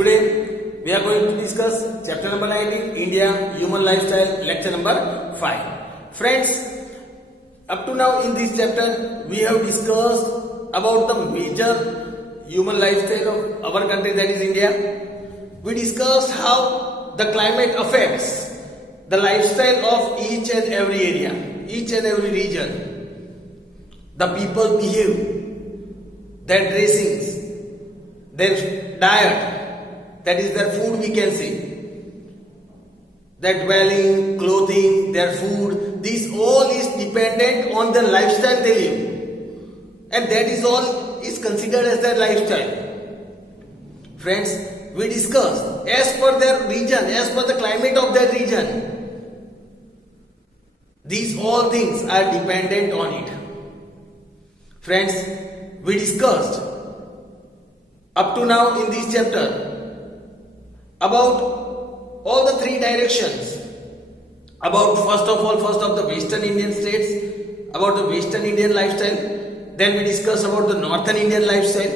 Today we are going to discuss chapter number 19, India, Human Lifestyle, lecture number 5. Friends, up to now in this chapter we have discussed about the major human lifestyle of our country, that is India. We discussed how the climate affects the lifestyle of each and every area, each and every region. The people behave, their dressings, their diet, that is their food we can say, their dwelling, clothing, their food, this all is dependent on the lifestyle they live, and that is all is considered as their lifestyle. Friends, we discussed as per their region, as per the climate of that region, these all things are dependent on it. Friends, we discussed up to now in this chapter about all the three directions, about first of the Western Indian states, about the Western Indian lifestyle. Then we discussed about the Northern Indian lifestyle.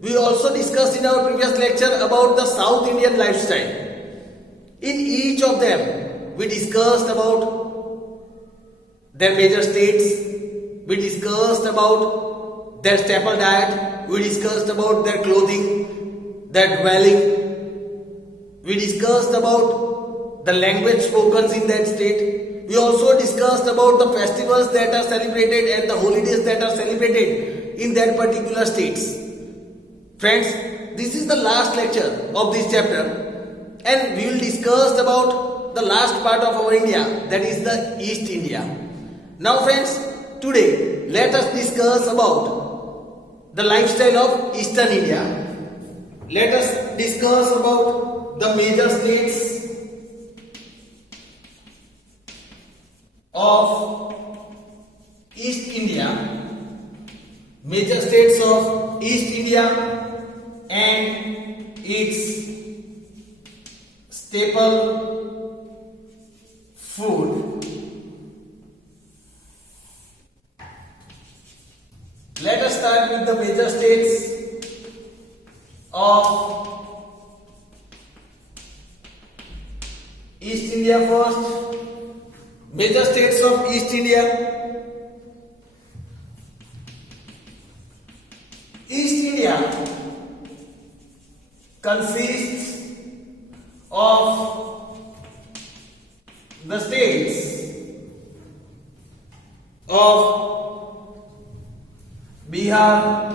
We also discussed in our previous lecture about the South Indian lifestyle. In each of them we discussed about their major states, we discussed about their staple diet, we discussed about their clothing, their dwelling, we discussed about the language spoken in that state. We also discussed about the festivals that are celebrated and the holidays that are celebrated in that particular states. Friends, this is the last lecture of this chapter, and we will discuss about the last part of our India, that is the East India. Now friends, today let us discuss about the lifestyle of Eastern India. Let us discuss about the major states of East India, major states of East India and its staple food. Let us start with the major states of East India first. Major states of East India. East India consists of the states of Bihar,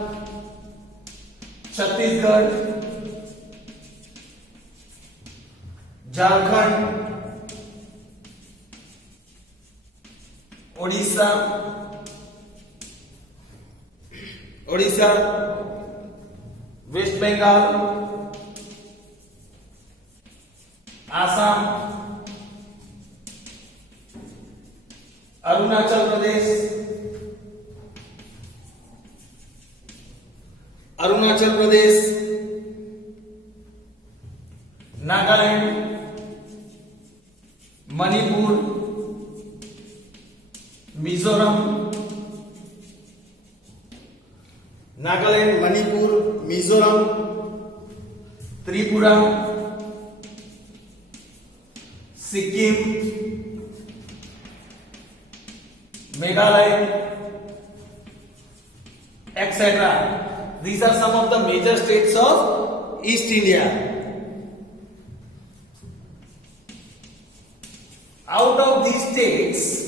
Chhattisgarh, Jharkhand, Odisha, West Bengal, Assam, Arunachal Pradesh, Nagaland, Manipur, Mizoram, Tripura, Sikkim, Meghalaya, etc. These are some of the major states of East India. Out of these states,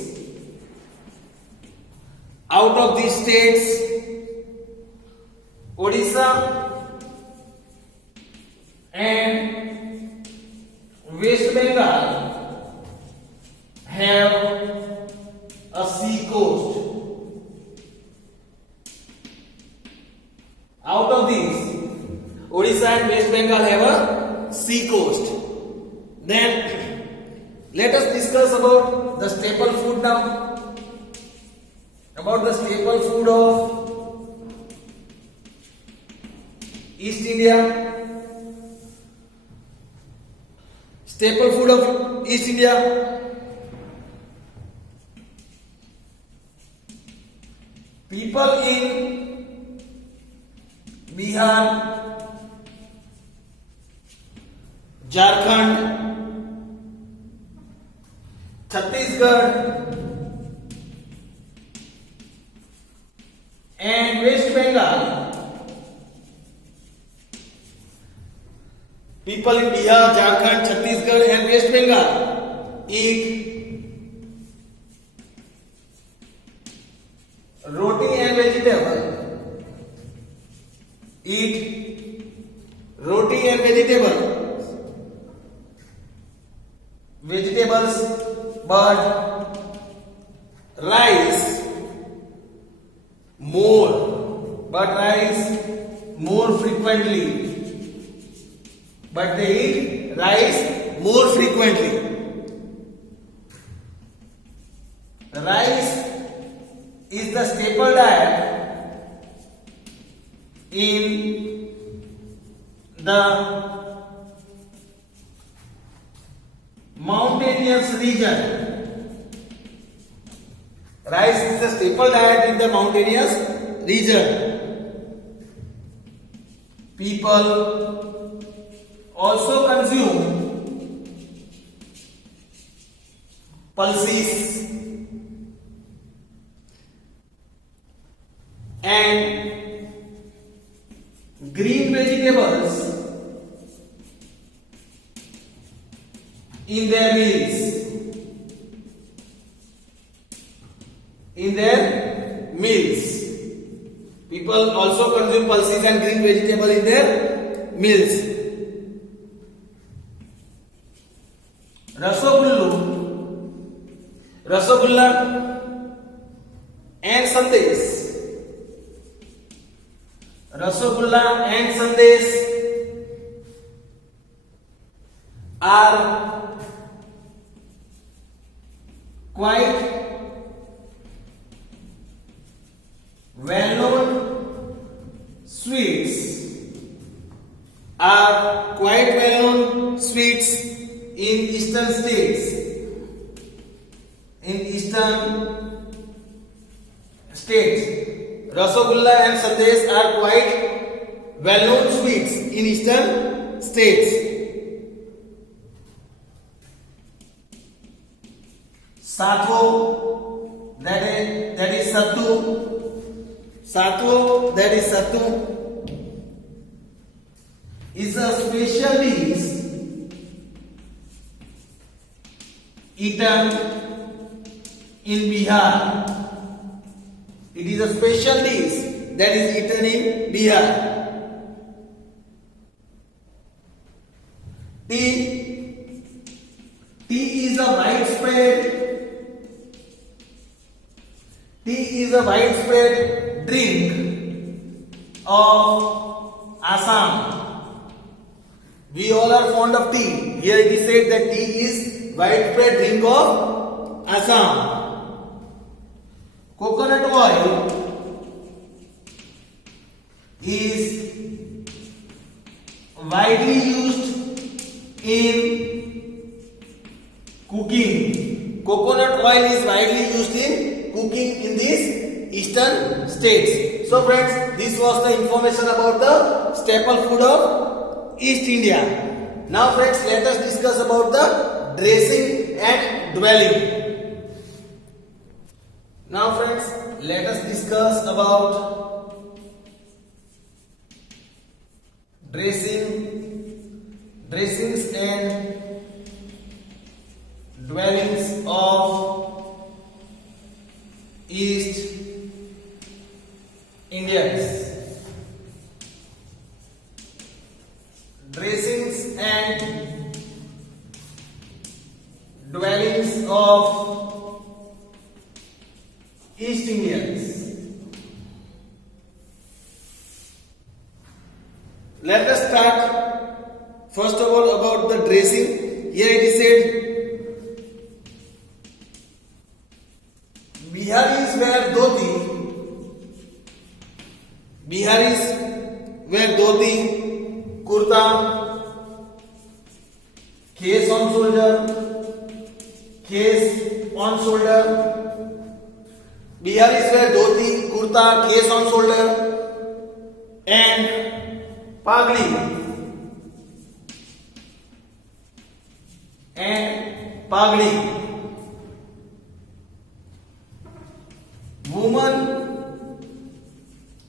Odisha and West Bengal have a sea coast. Out of these, Odisha and West Bengal have a sea coast. Then let us discuss about the staple food now. About the staple food of East India. Staple food of East India. People in Bihar, Jharkhand, Chhattisgarh and West Bengal. People in Bihar, Jharkhand, Chhattisgarh and West Bengal eat roti and vegetable. Eat roti and vegetable. Vegetables, but rice more frequently. But they eat rice more frequently. The rice is the staple diet in the mountainous region. Rice is the staple diet in the mountainous region. People also consume pulses and green vegetables in their meals. People also consume pulses and green vegetable in their meals. Rasagulla and sandesh. Rasagulla and sandesh are quite well-known sweets in eastern states. Rasagulla and sandesh are quite well-known sweets in eastern states. Satvo, that is sattu, is a special dish eaten in Bihar. It is a special dish that is eaten in Bihar. Tea is a widespread drink of Assam. We all are fond of tea. Here it is said that tea is widespread drink of Assam. Coconut oil is widely used in cooking. Coconut oil is widely used in cooking in these eastern states. So friends, this was the information about the staple food of East India. Now friends, let us discuss about the dressing and dwelling. Now friends, let us discuss about dressings and dwellings of East Indians. Dressings and dwellings of East Indians. Let us start first of all about the dressing. Here it is said Biharis wear dhoti, kurta, khas on shoulder. Biharis wear dhoti, kurta, khas on shoulder and pagdi. and pagdi. Women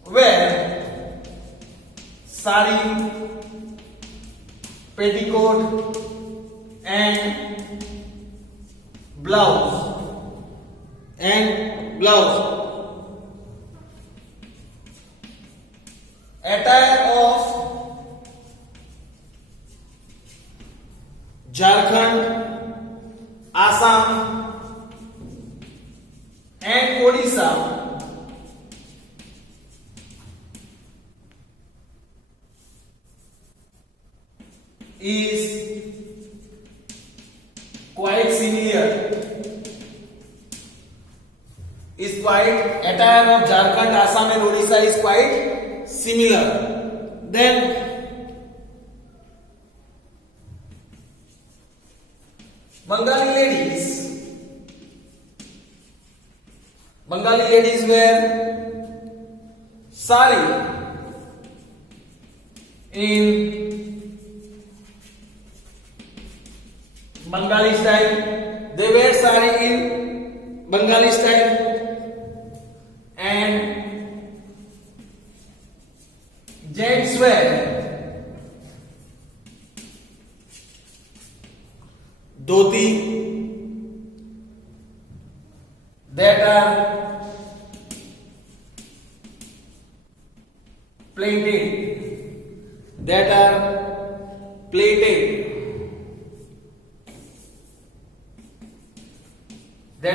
wear sari, petticoat and blouse. Attire of Jharkhand, Assam and Odisha is quite similar. Attire of Jharkhand, Assam and Odisha is quite similar. Then Bengali ladies wear sari in Bengali style. They wear sari in Bengali style. And gents wear dhoti that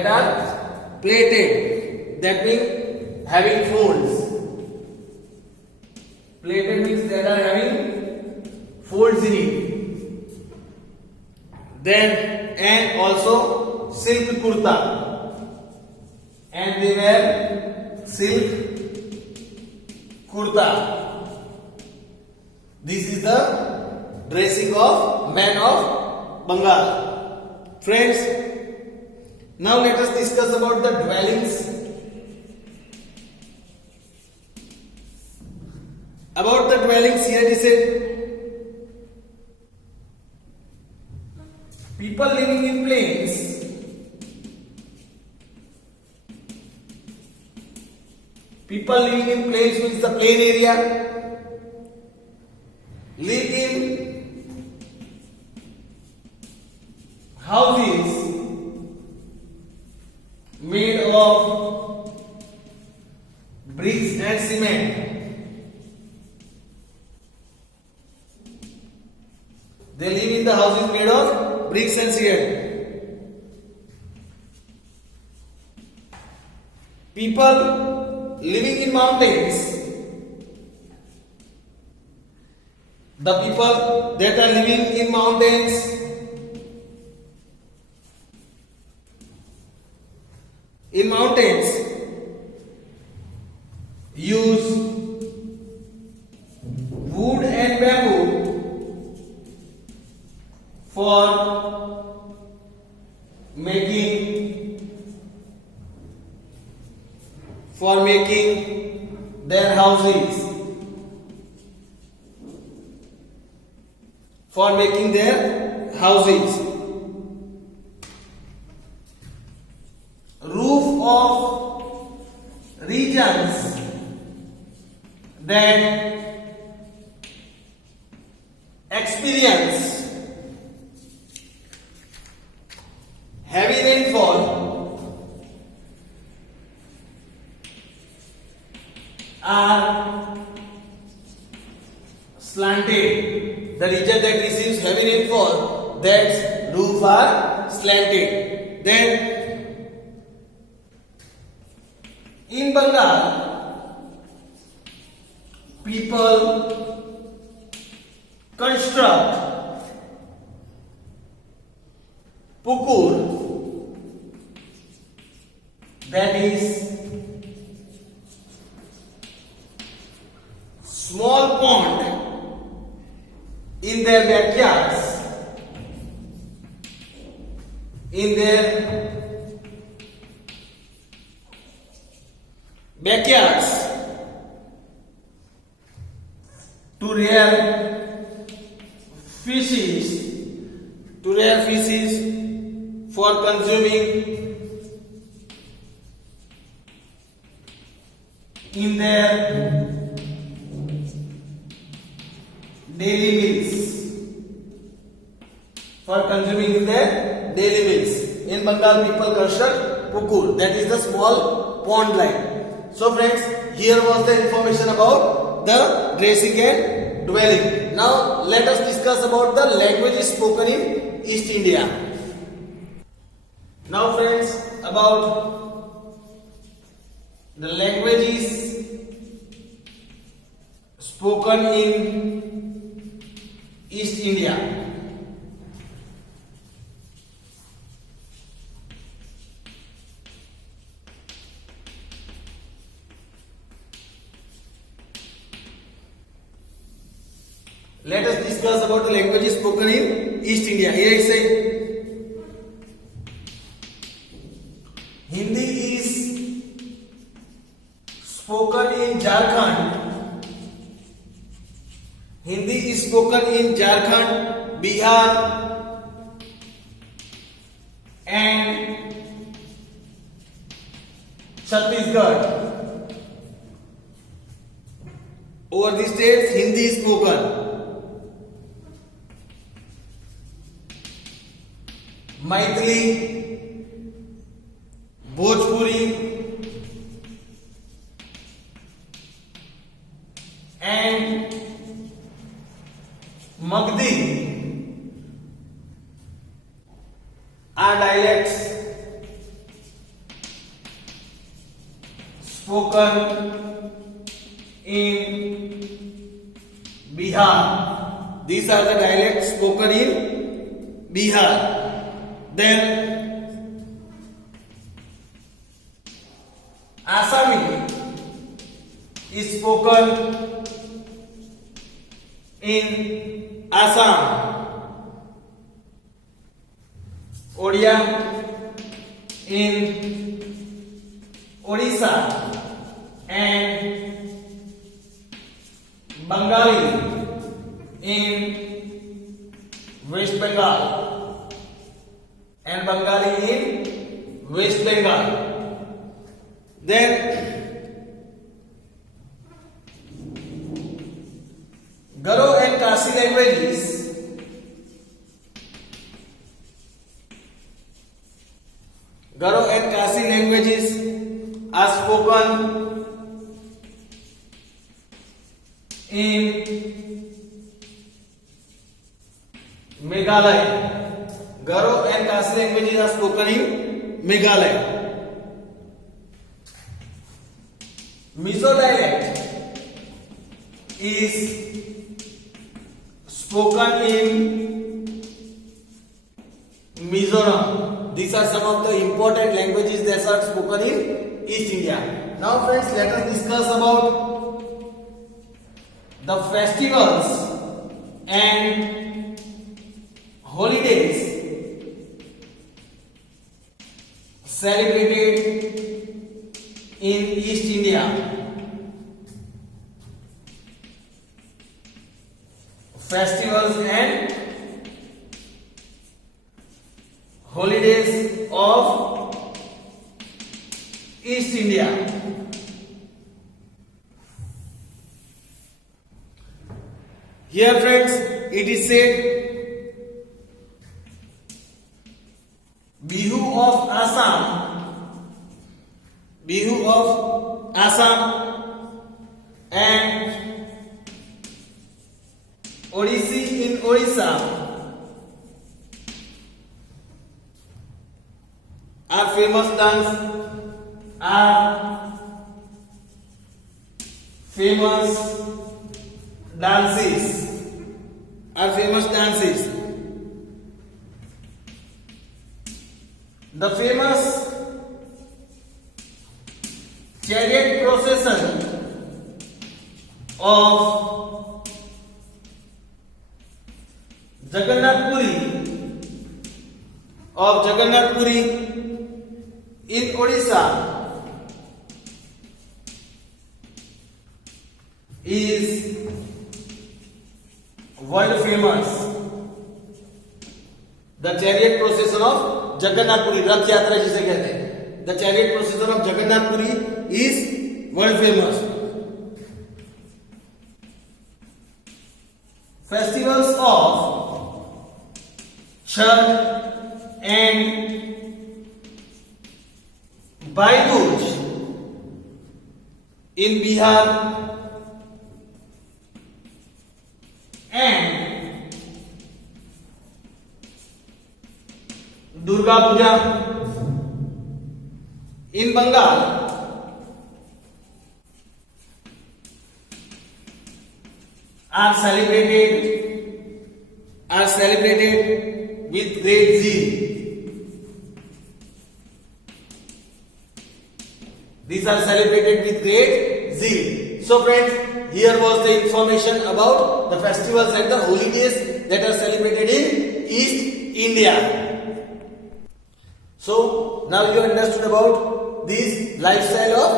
are plated, that means having folds. Plated means that are having folds in it. Then and also silk kurta, and they wear silk kurta. This is the dressing of men of Bengal. Friends, now let us discuss about the dwellings. About the dwellings, here it is said, people living in plains means the plain area, live in houses made of bricks and cement. They live in the houses made of bricks and cement. People living in mountains. The people that are living in mountains use wood and bamboo for making their houses. Roof of regions that experience heavy rainfall are slanted. The region that receives heavy rainfall, that roof are slanted. Then in Bengal, people construct pukur, that is small pond in their backyards, to rear species for consuming in their daily meals. For consuming in their daily meals. In Bengal, people construct pukur, that is the small pond like. So friends, here was the information about the dressing and dwelling. Now let us discuss about the languages spoken in East India. Now friends, about the languages spoken in East India. Let us discuss about the languages spoken in East India. Here it says Hindi is spoken in Jharkhand. Hindi is spoken in Jharkhand, Bihar, and Chhattisgarh. Over the states, Hindi is spoken. Maithili, Bhojpuri, and Magdi are dialects spoken in Bihar. These are the dialects spoken in Bihar. Then Assami is spoken in Assam. Odia in Odisha, and Bengali in West Bengal. And Bengali in West Bengal. Then Garo and Kasi languages are spoken in Meghalaya. Garo and Kasi languages are spoken in Meghalaya. Mizo dialect is spoken in Mizoram. These are some of the important languages that are spoken in East India. Now friends, let us discuss about the festivals and holidays celebrated in East India. Festivals and holidays of East India. Here friends, it is said Bihu of Assam and Odissi in Odisha are famous dances. The famous chariot procession of Jagannath Puri in Odisha is world famous. The chariot procession of Jagannathpuri, Rath Yatra जिसे कहते हैं, the chariot procession of Jagannathpuri is world famous. Festivals of Chhath and Bhai Dooj in Bihar and Durga Puja in Bengal are celebrated with great zeal. These are celebrated with great zeal. So friends, here was the information about the festivals and the holidays that are celebrated in East India. So now you understood about this lifestyle of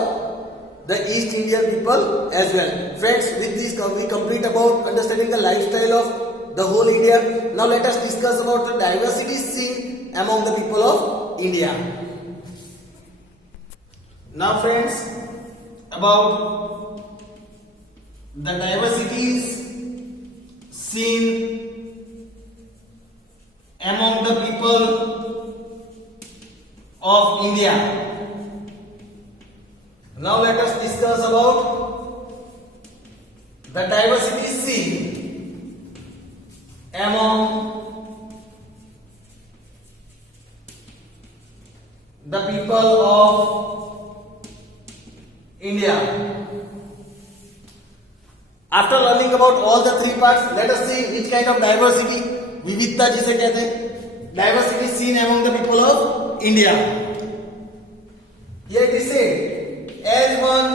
the East Indian people as well. Friends, with this we complete about understanding the lifestyle of the whole India. Now let us discuss about the diversity seen among the people of India. Now friends, about the diversities seen among the people of India. Now let us discuss about the diversity seen among the people of India. After learning about all the three parts, let us see which kind of diversity, vividta जिसे कहते हैं, diversity seen among the people of India. Here it is said, as one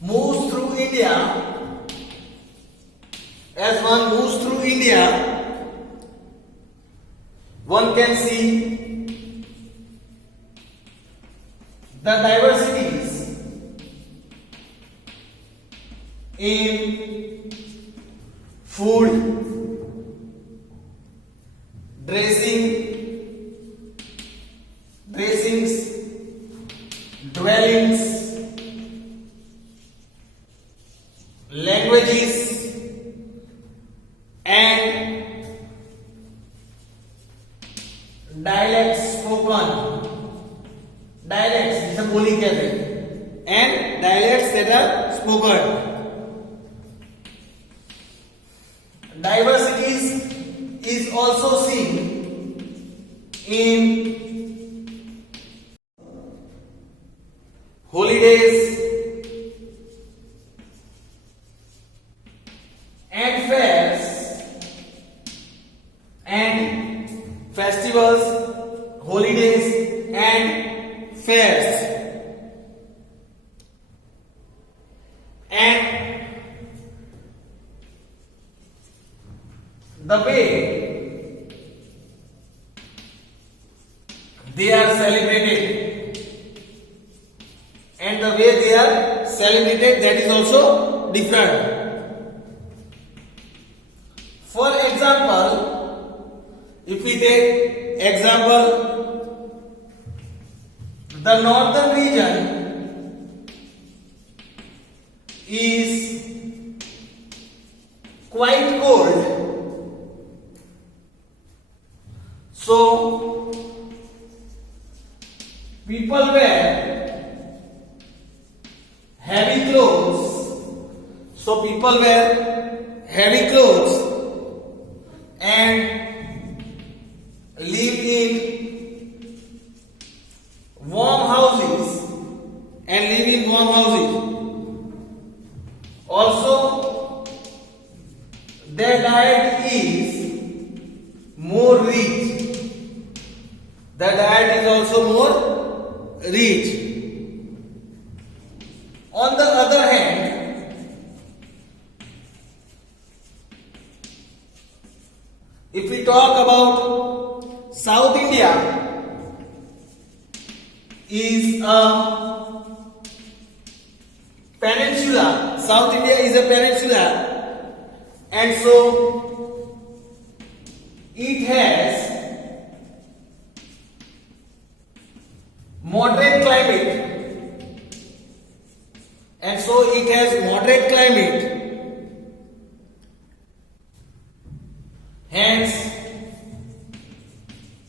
moves through India, one can see the diversities in food, dressings, dwellings, languages and dialects spoken. Dialects जिसे बोली कहते हैं, and dialects that are spoken. Diversities is also seen in holidays and fairs and festivals, holidays and fairs, and the way they are celebrated, and the way they are celebrated, that is also different. For example, if we take example, the northern region is quite cold, so people wear heavy clothes, and live in warm houses, Also, their diet is more rich. The diet is also more rich. On the other hand, if we talk about South India, is a peninsula. South India is a peninsula, and so it has moderate climate, and so it has moderate climate, hence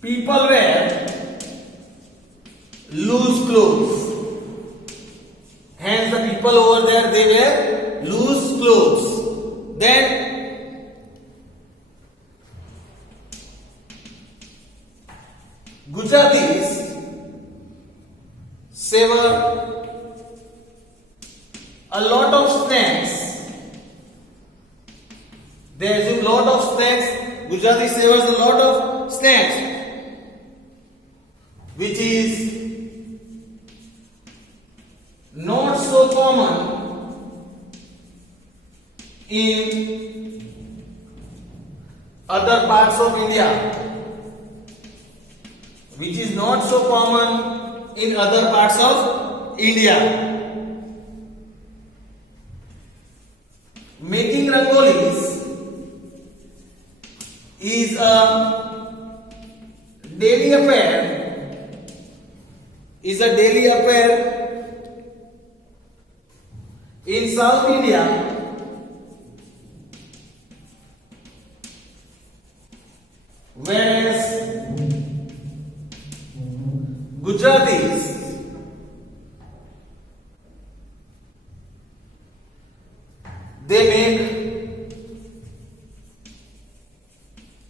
people wear loose clothes. Hence the people over there, they wear loose clothes. Then Gujaratis savor a lot of snacks. They assume lot of snacks. Gujarati savors a lot of snacks, which is not so common in other parts of India. Which is not so common in other parts of India. Making rangolis is a daily affair. In South India, whereas Gujaratis they make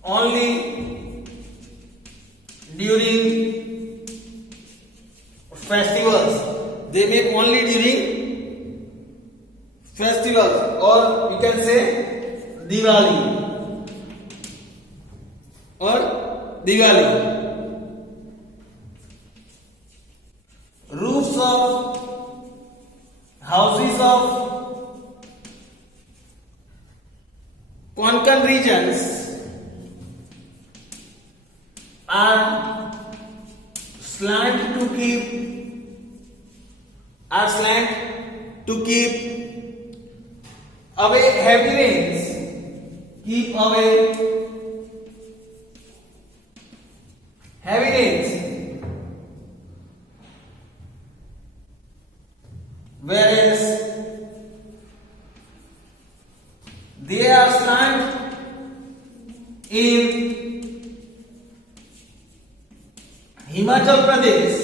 only during festivals. They make only during festivals, or we can say Diwali or Diwali. Roofs of houses of Konkan regions are slant to keep away heavy rains. Keep away heavy rains. Whereas they are slant in Himachal Pradesh,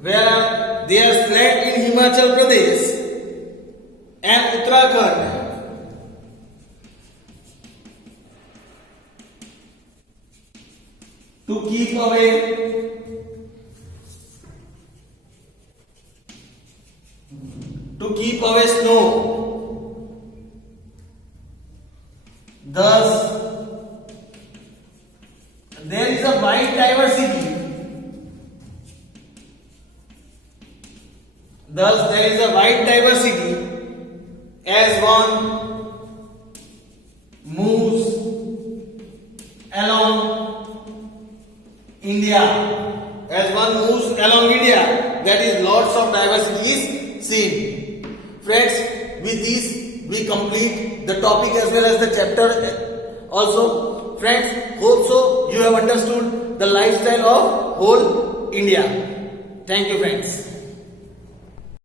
where they are slant in Himachal Pradesh and Uttarakhand. To keep away snow. Thus, there is a wide diversity. As one moves along India. That is lots of diversity is seen. Friends, with this we complete the topic as well as the chapter also. Friends, hope so you have understood the lifestyle of whole India. Thank you, friends.